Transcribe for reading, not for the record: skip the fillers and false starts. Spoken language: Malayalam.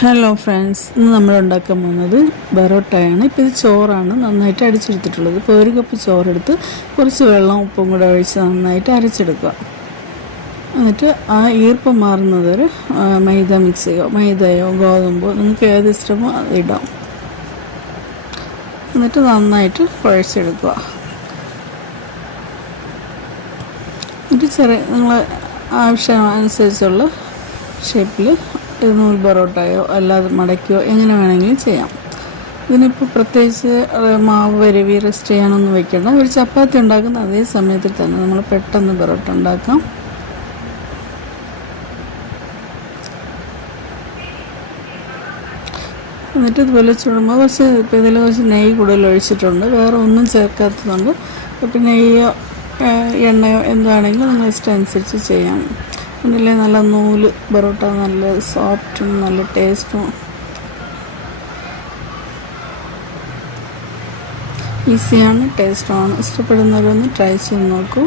ഹലോ ഫ്രണ്ട്സ്, ഇന്ന് നമ്മൾ ഉണ്ടാക്കാൻ പോകുന്നത് ബറോട്ടയാണ്. ഇപ്പോൾ ഇത് ചോറാണ് നന്നായിട്ട് അടിച്ചെടുത്തിട്ടുള്ളത്. ഇപ്പോൾ 1 കപ്പ് ചോറെടുത്ത് കുറച്ച് വെള്ളം ഉപ്പും കൂടെ ഒഴിച്ച് നന്നായിട്ട് അരച്ചെടുക്കുക. എന്നിട്ട് ആ ഈർപ്പം മാറുന്നത് വരെ മൈദ മിക്സ് ചെയ്യുക. മൈദയോ ഗോതമ്പോ നിങ്ങൾക്ക് ഏത് ഇഷ്ടമോ അത് ഇടാം. എന്നിട്ട് നന്നായിട്ട് കുഴച്ചെടുക്കുക. എന്നിട്ട് നിങ്ങൾ ആവശ്യമനുസരിച്ചുള്ള ഷേപ്പിൽ നൂൽ പൊറോട്ടയോ അല്ലാതെ മടക്കിയോ എങ്ങനെ വേണമെങ്കിലും ചെയ്യാം. ഇതിനിപ്പോൾ പ്രത്യേകിച്ച് മാവ് വരവി റെസ്റ്റ് ചെയ്യാനൊന്നും വെക്കേണ്ട. ഒരു ചപ്പാത്തി ഉണ്ടാക്കുന്ന അതേ സമയത്തിൽ തന്നെ നമ്മൾ പെട്ടെന്ന് പൊറോട്ട ഉണ്ടാക്കാം. എന്നിട്ട് ഇതുപോലെ ചുടുമ്പോൾ ഇതിൽ കുറച്ച് നെയ്യ് കൂടുതൽ ഒഴിച്ചിട്ടുണ്ട്. വേറെ ഒന്നും ചേർക്കാത്തതുകൊണ്ട് ഇപ്പം നെയ്യോ എണ്ണയോ എന്താണെങ്കിലും നിങ്ങൾ ഇഷ്ടമനുസരിച്ച് ചെയ്യാം. അതിലെ നല്ല നൂല് പൊറോട്ട നല്ല സോഫ്റ്റും നല്ല ടേസ്റ്റും ഈസിയാണ്, ടേസ്റ്റുമാണ്. ഇഷ്ടപ്പെടുന്നവരൊന്ന് ട്രൈ ചെയ്ത് നോക്കൂ.